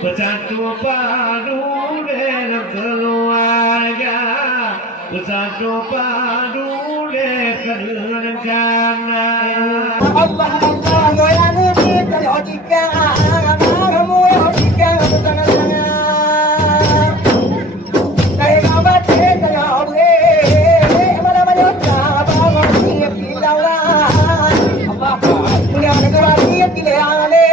Bersatu padu dalam keluarga, bersatu padu dalam kerana Allah Allah ya nabi terhujika kamu ya hujika tangan-tangan kai kabat terhubhe mana-mana apa ni pilaulah Allah punya negara ni pilihane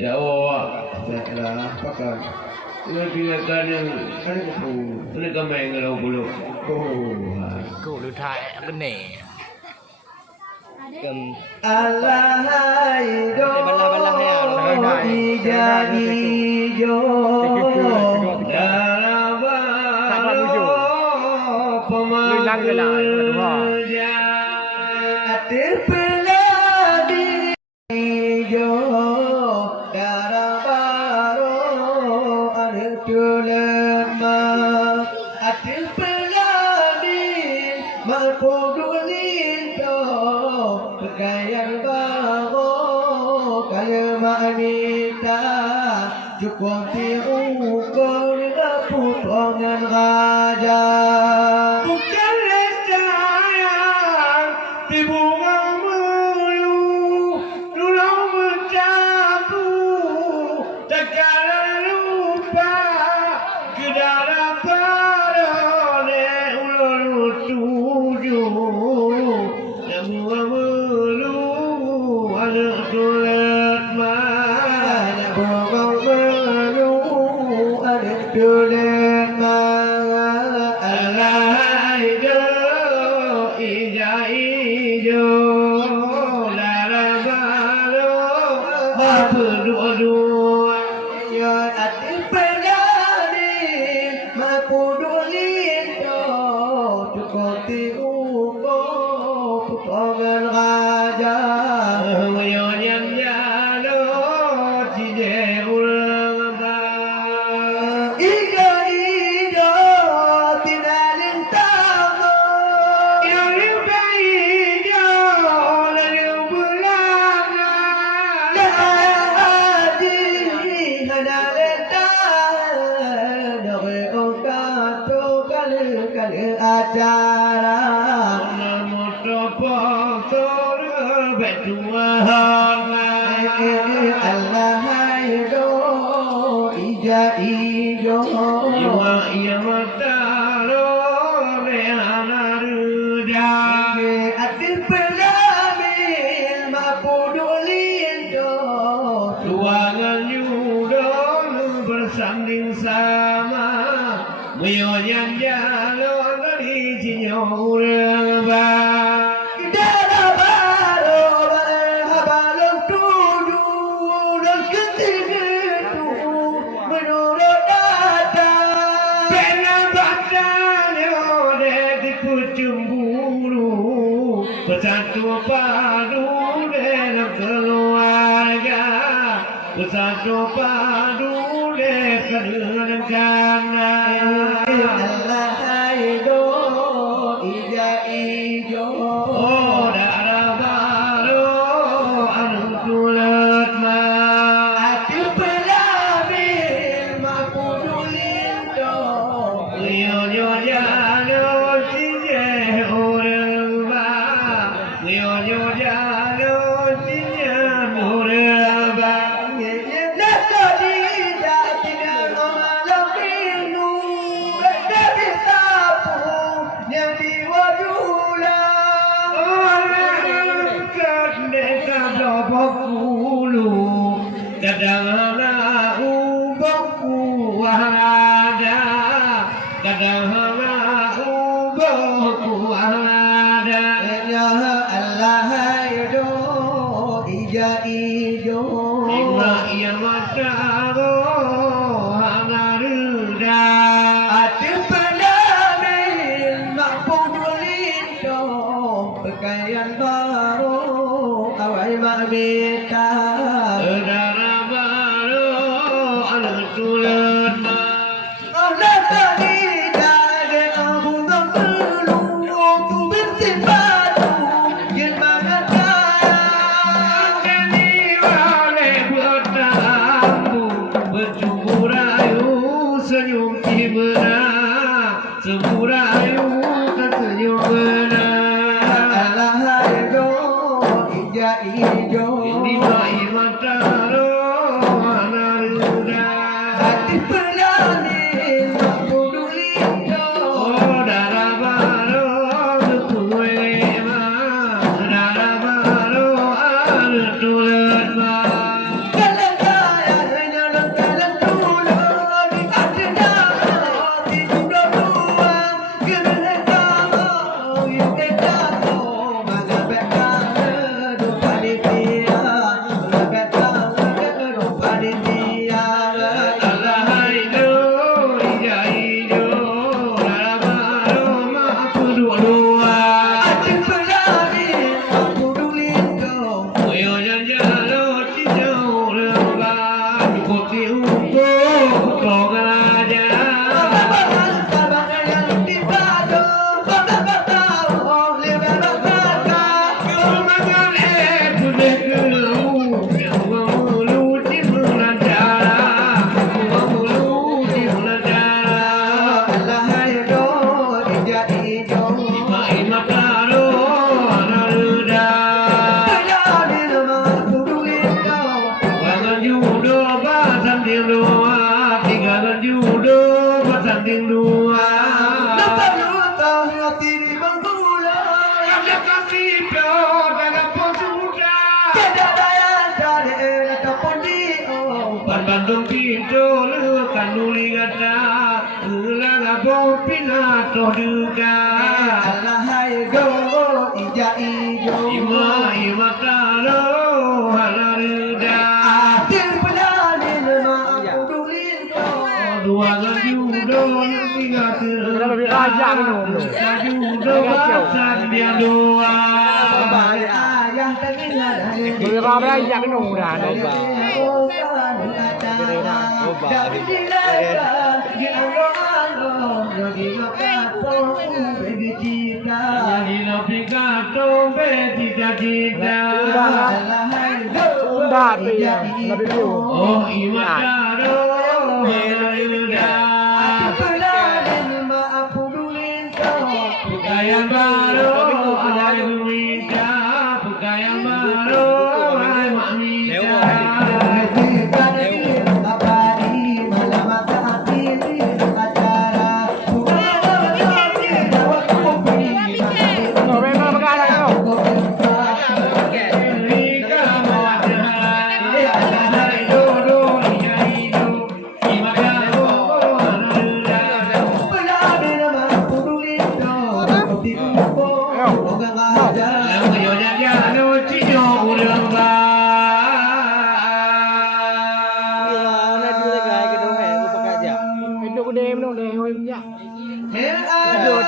ya Allah, baiklah, apakah dia kadang ini kami yang bulu. Kau lu thai cái này. Allah hidup jadi jo dalam pemandunya terpeladi jo dalam baru anutulema terpeladi mapodulito Kayang bago kaya maanita cukup diukur keputongan raja bukan sayang di bunga mulu lulang bercapu takkan lupa ke dalam parone ulur tujuh acara motor betuan Allah haido ija ijo Iwa iya mataro leanaruda atir pelamin mapudulindo Ruangan yudon bersanding sama Meyoyan jalon dari jinyorba Dara baro habalong tuju dan ketigitu menurut data Pena badanyo di kucemburu Bersatu padu dalam keluarga Bersatu padu dalam kanan Allah haido ija ijo Oh darah baru anu tulet mah atir pelamin mapudulindo Nyo jalo tinje orang ba Nyo jalo tinje orang ba Kadang-kadang ubahku ada Kadang-kadang ubahku ada Ima ia mataro hanaruda Pakaian baru awal mabita Darah baru anu tulen mah Allah tadi jadi abu perlu aku bersifatu yang mana kaya Jadi wale bertamu Bercukur ayu senyum cibena Sembur ayu tersenyum benar Allah haido ija ijo Ini bayi mataro hanaruda hati pelanin aku dulindo Oh darah baru berkuwe mah Darah baru anu tulen mah kalau kaya hanya lengkalan dulu di adina di dunia dua kena kamu yang kamu mengabek kamu lupa di dia mengabek kamu lupa di dia Allah haido ija ijo Darah baru maku dua hati pelanin aku dulindo Moyo jalo tijau leba Cukup diunggu kau aja Kemakan kuda kelu Yang memulut di bulan darah Memulut di bulan darah Ima karo anaruda Wangan judo basanding dua Tinggalan judo basanding dua Ada kasih pio dalam posuda Pan bandung pintu lekan nuli gata Ulaga bopina toduga Ima karo halaruda Dua judo tiga judo basan dia dua Người vào đây dạy cái nụ đà này Jadi lebih kacau cita-cita Đà thì là biết điều Oh imadaro Helaruda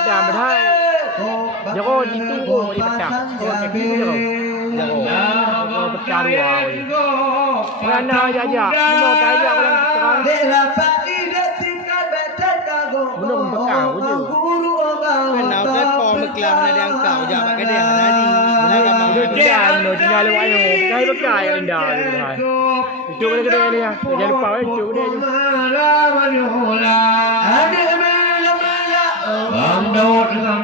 Dah berhai. Jago di tu di pecah. Kau kaki tu. Jago pecah dua. Mana aja. Mana aja orang terang. Dela paida tinggal betul kago. Belum pecah je. Kenal platform kelas ada yang kau jawab ke dia tadi. Tinggal lewat yang kai pecah yang indah. Itu gede ni ya. Jangan lupa itu dia. Ada mela mela. Bang dot bang